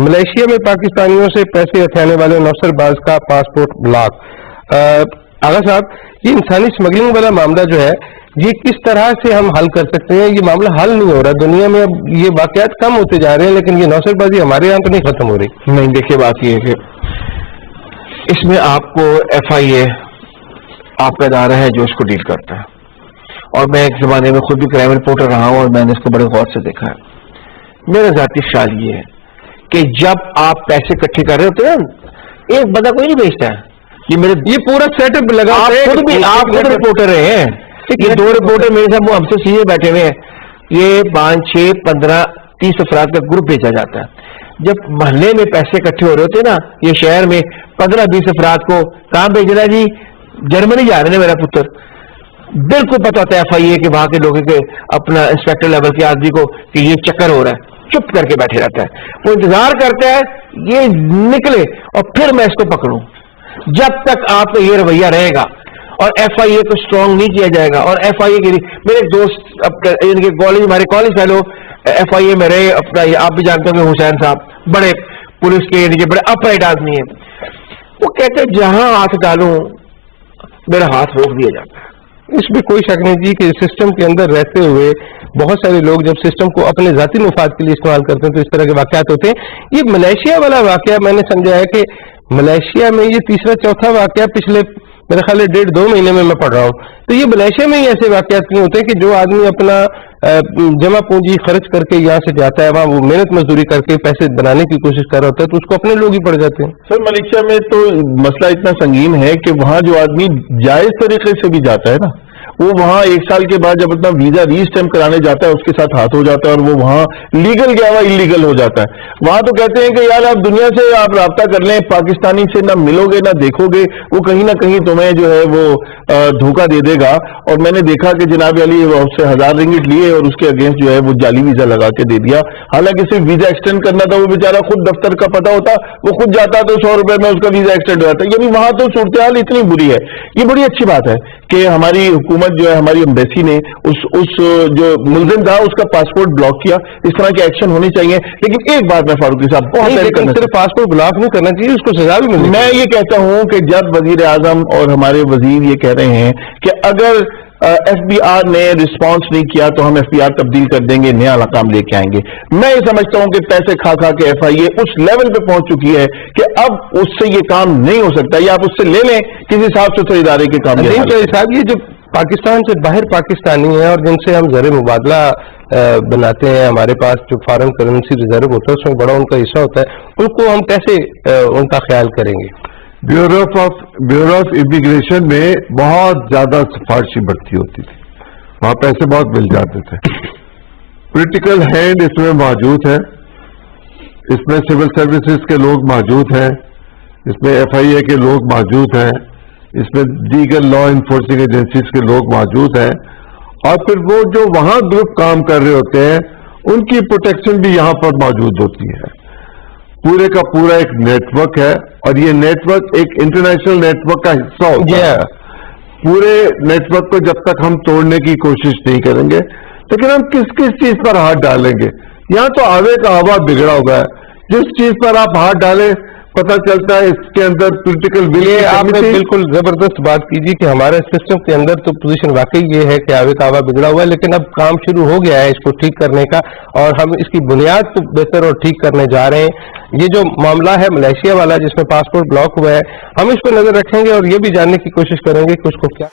Malaysia में पाकिस्तानियों से पैसे हथियाने वाले नौसरबाज का पासपोर्ट ब्लॉक। आगा साहब, ये इंसानी स्मगलिंग वाला मामला जो है ये किस तरह से हम हल कर सकते हैं? ये मामला हल नहीं हो रहा, दुनिया में अब ये वाकयात कम होते जा रहे हैं, लेकिन ये नौसरबाजी हमारे यहाँ तो नहीं खत्म हो रही। नहीं, देखिए बात ये है कि इसमें आपको FIA आपका इदारा है जो इसको डील करता है, और मैं एक जमाने में खुद भी क्राइम रिपोर्टर रहा हूं और मैंने इसको बड़े गौर से देखा है। मेरा जाती ख्याल ये है कि जब आप पैसे इकट्ठे कर रहे होते हैं, एक बंदा कोई नहीं बेचता है, ये पूरा सेटअप लगा, आप खुद रिपोर्टर रहे हैं, ये 2 रिपोर्टर मेरे साथ हमसे सीधे बैठे हुए हैं, ये 5, 6, 15, 30 अफराद का ग्रुप भेजा जाता है। जब मोहल्ले में पैसे इकट्ठे हो रहे होते हैं ना, ये शहर में 15-20 अफराद को कहाँ भेजना जी, जर्मनी जा रहे हैं मेरा पुत्र, बिल्कुल पता होता है FIA के वहां के लोगों के अपना इंस्पेक्टर लेवल के आदमी को कि ये चक्कर हो रहा है, चुप करके बैठे रहता है, वो इंतजार करता है ये निकले और फिर मैं इसको पकड़ूं। जब तक आपका ये रवैया रहेगा और FIA को स्ट्रांग नहीं किया जाएगा, और FIA के मेरे दोस्त इनके कॉलेज, हमारे कॉलेज फेलो FIA में रहे, अपना आप भी जानते होंगे हुसैन साहब, बड़े पुलिस के इनके बड़े अपराइट आदमी है, वो कहते हैं जहां हाथ डालूं मेरा हाथ रोक दिया जाता है। इसमें कोई शक नहीं जी कि सिस्टम के अंदर रहते हुए बहुत सारे लोग जब सिस्टम को अपने जाती मुफाद के लिए इस्तेमाल करते हैं तो इस तरह के वाकयात होते हैं। ये मलेशिया वाला वाकया मैंने समझा है कि मलेशिया में ये तीसरा चौथा वाकया पिछले मेरे ख्याल 1.5-2 महीने में मैं पढ़ रहा हूँ, तो ये मलेशिया में ही ऐसे वाकयात नहीं होते कि जो आदमी अपना जमा पूंजी खर्च करके यहाँ से जाता है, वहाँ वो मेहनत मजदूरी करके पैसे बनाने की कोशिश कर रहा होता है तो उसको अपने लोग ही पड़ जाते हैं। सर, मलेशिया में तो मसला इतना संगीन है कि वहाँ जो आदमी जायज तरीके से भी जाता है ना, वो वहाँ 1 साल के बाद जब अपना वीजा रीस्टैम्प कराने जाता है उसके साथ हाथ हो जाता है और वो वहाँ लीगल गया हुआ इलीगल हो जाता है। वहाँ तो कहते हैं कि यार आप दुनिया से आप राब्ता कर लें, पाकिस्तानी से ना मिलोगे ना देखोगे, वो कहीं ना कहीं तुम्हें जो है वो धोखा दे देगा। और मैंने देखा कि जनाब अली उससे 1000 रिंगिट लिए और उसके अगेंस्ट जो है वो जाली वीजा लगा के दे दिया, हालांकि सिर्फ वीजा एक्सटेंड करना था, वो बेचारा खुद दफ्तर का पता होता, वो खुद जाता तो 100 रुपए में उसका वीजा एक्सटेंड हो जाता। यानी वहाँ तो सूरत हाल इतनी बुरी है। ये बड़ी अच्छी बात है कि हमारी हुकूमत जो है, हमारी एम्बेसी ने उस जो मुलजिम था उसका पासपोर्ट ब्लॉक किया। इस तरह के एक्शन होने चाहिए। लेकिन एक बात मैं फारूकी साहब बहुत सिर्फ पासपोर्ट ब्लॉक नहीं करना चाहिए, उसको सजा भी मिलनी। मैं ये कहता हूं कि जब वजीर आजम और हमारे वजीर ये कह रहे हैं कि अगर FBR ने रिस्पांस नहीं किया तो हम FBR तब्दील कर देंगे, नया काम लेके आएंगे, मैं ये समझता हूं कि पैसे खा खा के FIA उस लेवल पे पहुंच चुकी है कि अब उससे ये काम नहीं हो सकता। या आप उससे ले लें किसी साफ सुथरे इदारे के काम। साहब, ये जो पाकिस्तान से बाहर पाकिस्तानी हैं और जिनसे हम ज़र मुबादला बनाते हैं, हमारे पास जो फॉरेन करेंसी रिजर्व होता है उसमें बड़ा उनका हिस्सा होता है, उनको हम कैसे उनका ख्याल करेंगे? ब्यूरो ऑफ इमिग्रेशन में बहुत ज्यादा सिफारशी भर्ती होती थी, वहां पैसे बहुत मिल जाते थे। पॉलिटिकल हैंड इसमें मौजूद है, इसमें सिविल सर्विसेज के लोग मौजूद हैं, इसमें FIA के लोग मौजूद हैं, इसमें दीगर लॉ इन्फोर्सिंग एजेंसीज के लोग मौजूद हैं, और फिर वो जो वहां ग्रुप काम कर रहे होते हैं उनकी प्रोटेक्शन भी यहां पर मौजूद होती है। पूरे का पूरा एक नेटवर्क है और ये नेटवर्क एक इंटरनेशनल नेटवर्क का हिस्सा होता है। पूरे नेटवर्क को जब तक हम तोड़ने की कोशिश नहीं करेंगे, लेकिन हम किस किस चीज पर हाथ डालेंगे? यहाँ तो आवे का हवा बिगड़ा हुआ है, जिस चीज पर आप हाथ डालें पता चलता है इसके अंदर पॉलिटिकल विल। ये आपने बिल्कुल जबरदस्त बात की जी कि हमारे सिस्टम के अंदर तो पोजीशन वाकई ये है कि आवे का हवा बिगड़ा हुआ है, लेकिन अब काम शुरू हो गया है इसको ठीक करने का और हम इसकी बुनियाद को बेहतर और ठीक करने जा रहे हैं। ये जो मामला है मलेशिया वाला जिसमें पासपोर्ट ब्लॉक हुआ है, हम इस पर नजर रखेंगे और ये भी जानने की कोशिश करेंगे कि उसको क्या